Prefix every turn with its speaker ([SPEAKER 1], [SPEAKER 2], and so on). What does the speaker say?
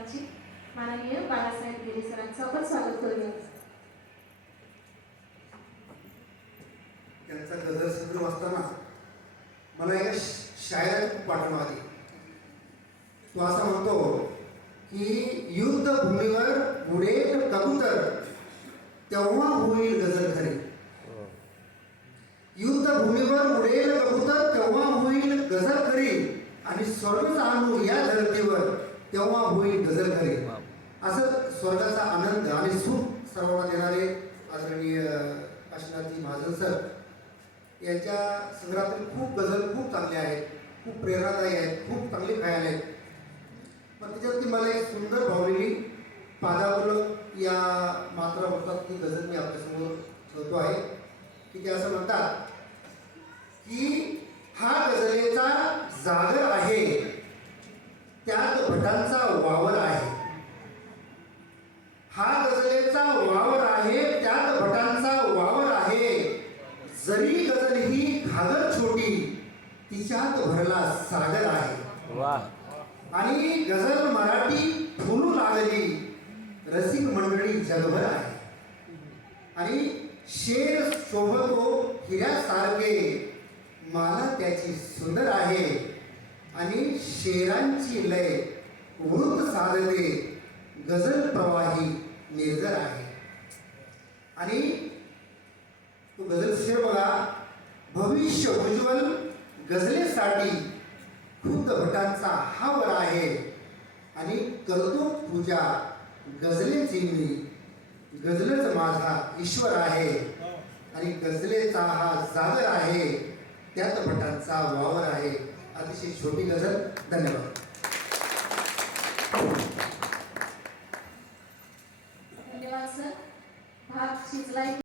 [SPEAKER 1] सरांची माननीय बाळासाहेब गिरे सरांचं आपण स्वागत करूया.
[SPEAKER 2] त्यांचा गजर संग्रह वाचताना मला एका श- शायरात खूप पाठवणं आली तो असा म्हणतो की युद्ध भूमीवर उडेल कबूतर तेव्हा होईल गजर खरी युद्ध भूमीवर उडेल कबूतर तेव्हा होईल गजर खरी आणि स्वर्ग आणू या धर्तीवर तेव्हा होईल गझल खरी असं स्वर्गाचा आनंद आणि सुख सर्वांना देणारे आदरणीय काशीनाथजी महाजन सर यांच्या संग्रहातील खूप गझल खूप चांगले आहेत खूप प्रेरणादायी आहेत खूप चांगले खयाल आहेत पण त्याच्यावरती मला एक सुंदर भावलेली पादावर या मात्रा बोलतात ती गझल मी आपल्यासमोर ठेवतो आहे. की ते असं म्हणतात की हा गझलेचा जागर भटांचा वावर आहे. हा गझलेचा वावर आहे त्यात भटांचा वावर आहे. जरी गजल ही घागर छोटी तिच्यात भरला सागर आहे. आणि गझल मराठी फुलू लागली रसिक मंडळी जगभर आहे. आणि शेर शोभतो हिऱ्यासारखे मला त्याची सुंदर आहे. आणि शेरांची लय वृत्त साधते गजल प्रवाही निर्जर आहे. आणि तो गजल शेर बघा भविष्य उज्ज्वल गजलेसाठी खुद्द भटांचा हा वर आहे. आणि करतो पूजा गजलेची मी गजलच माझा ईश्वर आहे. आणि गजलेचा हा जागर आहे त्यात भटांचा वावर आहे. अतिशय छोटी गझल. धन्यवाद.
[SPEAKER 1] शिजलाय